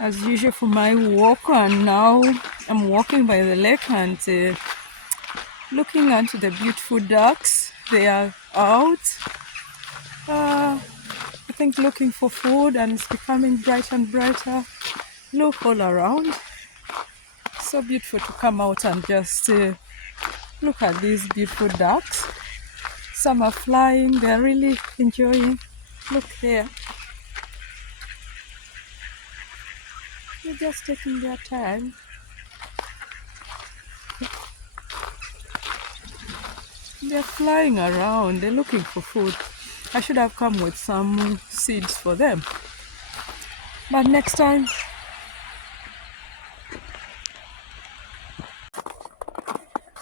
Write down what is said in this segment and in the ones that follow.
as usual for my walk, and now I'm walking by the lake and looking at the beautiful ducks. They are out, I think looking for food, and it's becoming brighter and brighter. Look all around. So beautiful to come out and just look at these beautiful ducks. Some are flying, they're really enjoying. Look there. They're just taking their time. They're flying around, they're looking for food. I should have come with some seeds for them. But next time,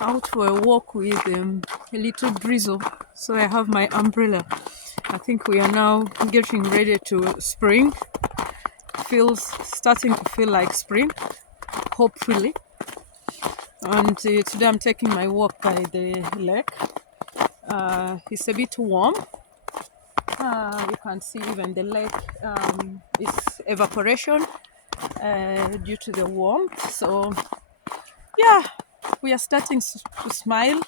out for a walk with a little drizzle. So I have my umbrella. I think we are now getting ready to spring. Feels starting to feel like spring, hopefully. And today I'm taking my walk by the lake. It's a bit warm. You can see even the lake is evaporation due to the warmth. So yeah, we are starting to smile,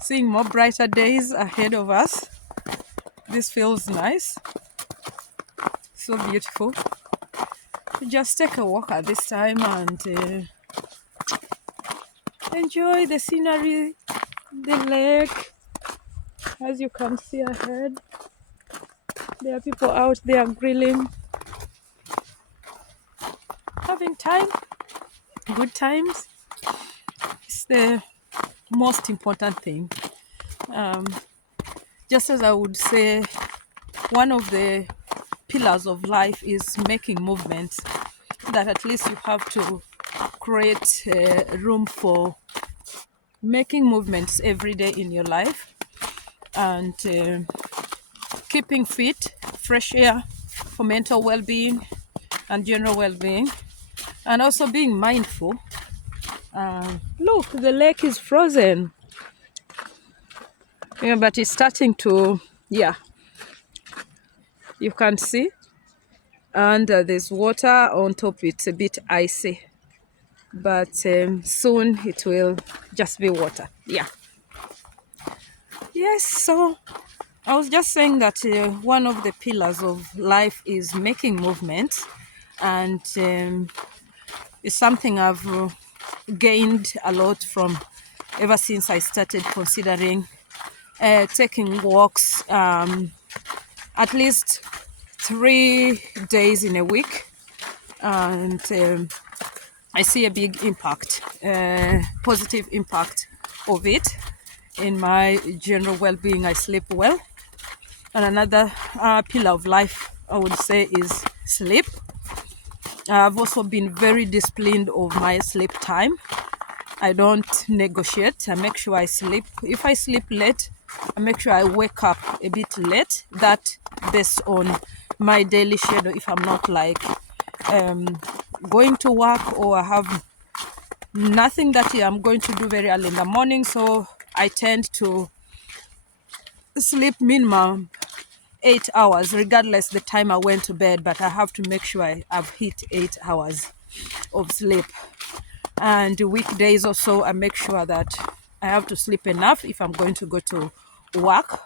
seeing more brighter days ahead of us. This feels nice, so beautiful. Just take a walk at this time and enjoy the scenery, the lake. As you can see ahead, there are people out there grilling, having time, good times. It's the most important thing. Just as I would say, one of the pillars of life is making movements, that at least you have to create room for making movements every day in your life, and keeping fit, fresh air for mental well-being and general well-being, and also being mindful. Look, the lake is frozen. Yeah, but it's starting to, yeah, you can see, and there's water on top. It's a bit icy, but soon it will just be water. Yeah. Yes, so I was just saying that one of the pillars of life is making movement, and it's something I've gained a lot from ever since I started considering taking walks at least 3 days in a week, and I see a big impact, positive impact of it in my general well-being. I sleep well, and another pillar of life I would say is sleep. I've also been very disciplined of my sleep time. I don't negotiate. I make sure I sleep. If I sleep late, I make sure I wake up a bit late. That based on my daily schedule. If I'm not like going to work, or I have nothing that I'm going to do very early in the morning, so I tend to sleep minimum 8 hours, regardless the time I went to bed. But I have to make sure I've hit 8 hours of sleep. And weekdays also, I make sure that I have to sleep enough. If I'm going to go to work,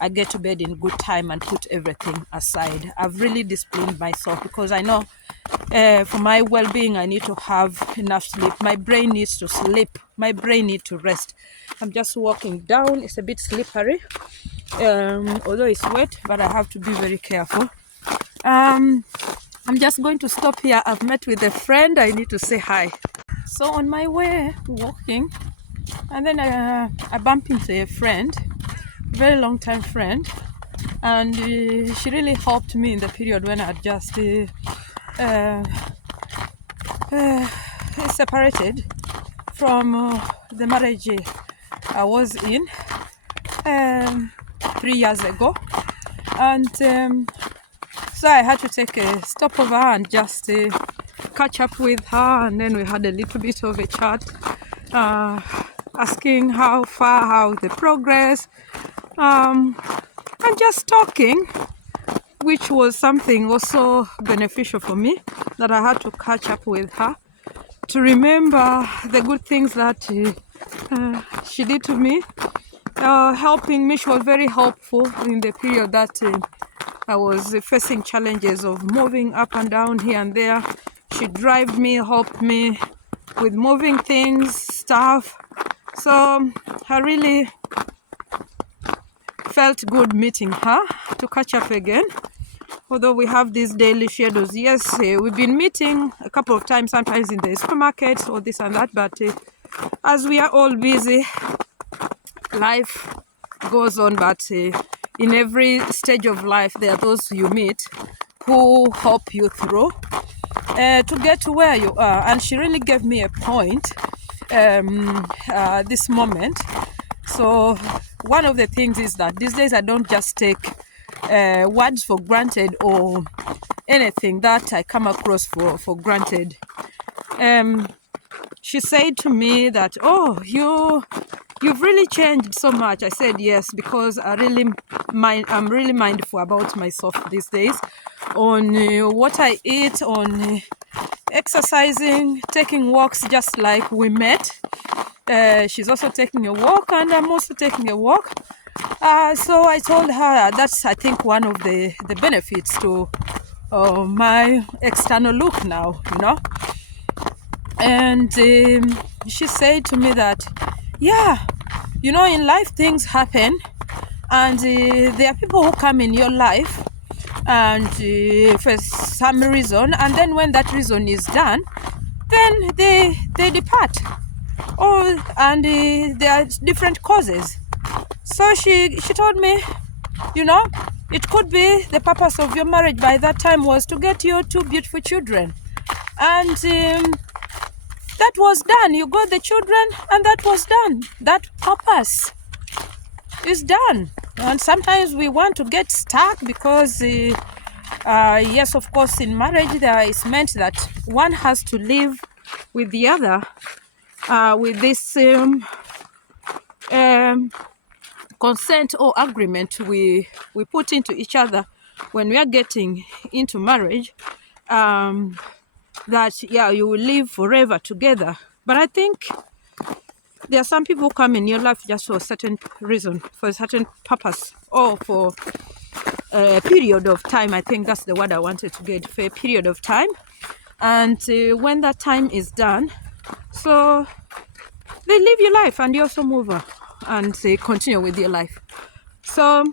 I get to bed in good time and put everything aside. I've really disciplined myself because I know for my well-being, I need to have enough sleep. My brain needs to sleep. My brain needs to rest. I'm just walking down. It's a bit slippery, although it's wet, but I have to be very careful. I'm just going to stop here. I've met with a friend. I need to say hi. So on my way walking, and then I bump into a friend, very long time friend, and she really helped me in the period when I just separated from the marriage I was in 3 years ago, and so I had to take a stopover and just catch up with her, and then we had a little bit of a chat, asking how the progress, and just talking. which was something also beneficial for me, that I had to catch up with her to remember the good things that she did to me, helping me. She was very helpful in the period that I was facing challenges of moving up and down here and there. She drove me, helped me with moving things, stuff. So I really felt good meeting her, to catch up again. Although we have these daily shadows, yes, we've been meeting a couple of times, sometimes in the supermarket or this and that, but as we are all busy, life goes on. But in every stage of life, there are those you meet who help you through to get to where you are. And she really gave me a point this moment. So one of the things is that these days I don't just take words for granted, or anything that I come across for granted. She said to me that, oh, you've really changed so much. I said yes, because I'm really mindful about myself these days, on what I eat, on exercising, taking walks, just like we met. She's also taking a walk, and I'm also taking a walk. So I told her that's, I think, one of the benefits to my external look now, And she said to me that, yeah, in life things happen, and there are people who come in your life, and for some reason, and then when that reason is done, then they depart. And there are different causes. So she told me, it could be the purpose of your marriage by that time was to get your 2 beautiful children. And that was done. You got the children, and that was done. That purpose is done. And sometimes we want to get stuck because, yes, of course, in marriage, there is meant that one has to live with the other with this consent or agreement we put into each other when we are getting into marriage, that, yeah, you will live forever together. But I think there are some people who come in your life just for a certain reason, for a certain purpose, or for a period of time. I think that's the word I wanted to get, for a period of time. And when that time is done, so they live your life, and you also move on and continue with your life. So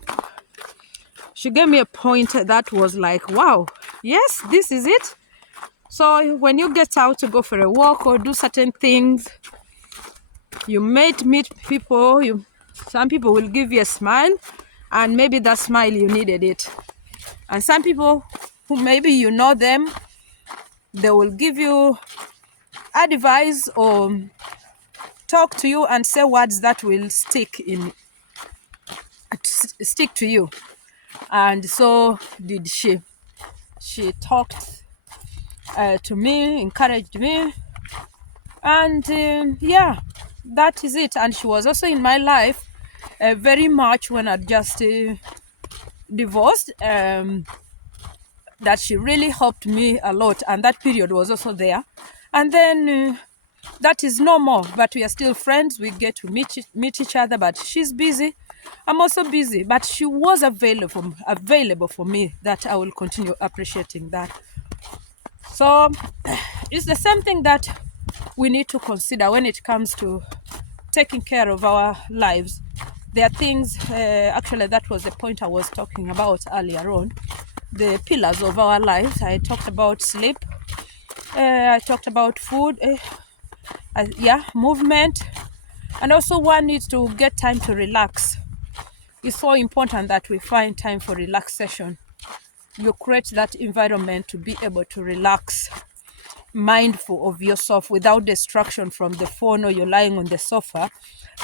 she gave me a point that was like, wow, yes, this is it. So when you get out to go for a walk or do certain things, you might meet people. Some people will give you a smile, and maybe that smile, you needed it. And some people who maybe you know them, they will give you advice or talk to you and say words that will stick to you. And so did she. She talked to me, encouraged me, and yeah, that is it. And she was also in my life very much when I just divorced. That she really helped me a lot, and that period was also there. And then that is no more, but we are still friends. We get to meet each other, but she's busy, I'm also busy, but she was available for me, that I will continue appreciating that. So it's the same thing that we need to consider when it comes to taking care of our lives. There are things, actually that was the point I was talking about earlier on, the pillars of our lives. I talked about sleep, I talked about food, movement, and also one needs to get time to relax. It's so important that we find time for relaxation. You create that environment to be able to relax, mindful of yourself without distraction from the phone, or you're lying on the sofa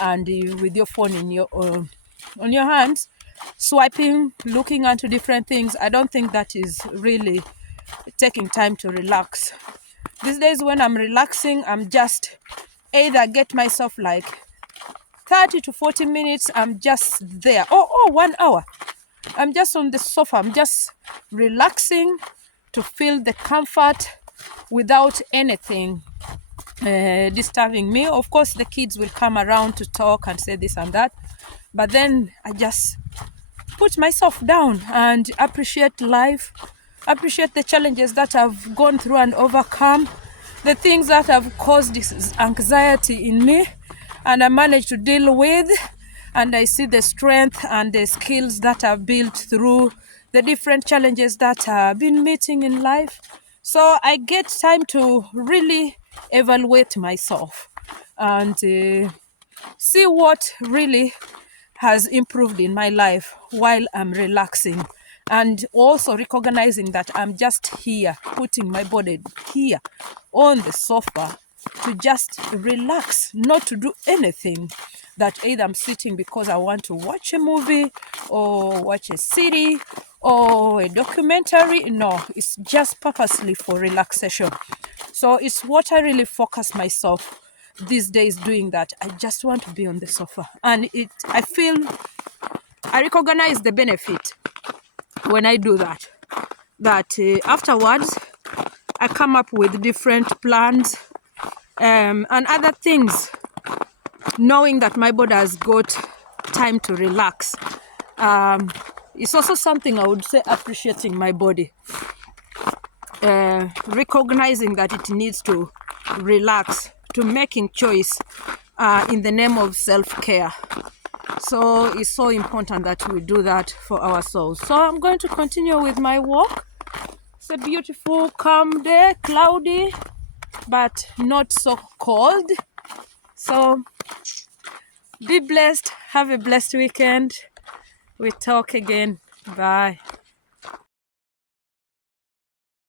and with your phone in your on your hands, swiping, looking into different things. I don't think that is really taking time to relax. These days when I'm relaxing, I'm just either get myself like 30 to 40 minutes, I'm just there, or 1 hour. I'm just on the sofa. I'm just relaxing to feel the comfort without anything disturbing me. Of course, the kids will come around to talk and say this and that, but then I just put myself down and appreciate life, appreciate the challenges that I've gone through and overcome, the things that have caused this anxiety in me, and I managed to deal with, and I see the strength and the skills that I've built through the different challenges that I've been meeting in life. So I get time to really evaluate myself and see what really has improved in my life while I'm relaxing, and also recognizing that I'm just here, putting my body here on the sofa to just relax, not to do anything. That either I'm sitting because I want to watch a movie or watch a series or a documentary. No, it's just purposely for relaxation. So it's what I really focus myself these days doing, that I just want to be on the sofa. And I recognize the benefit when I do that. That afterwards, I come up with different plans and other things, knowing that my body has got time to relax. It's also something I would say appreciating my body, recognizing that it needs to relax, to making choice in the name of self-care. So it's so important that we do that for ourselves. So I'm going to continue with my walk. It's a beautiful, calm day, cloudy, but not so cold. So be blessed. Have a blessed weekend. We talk again. Bye.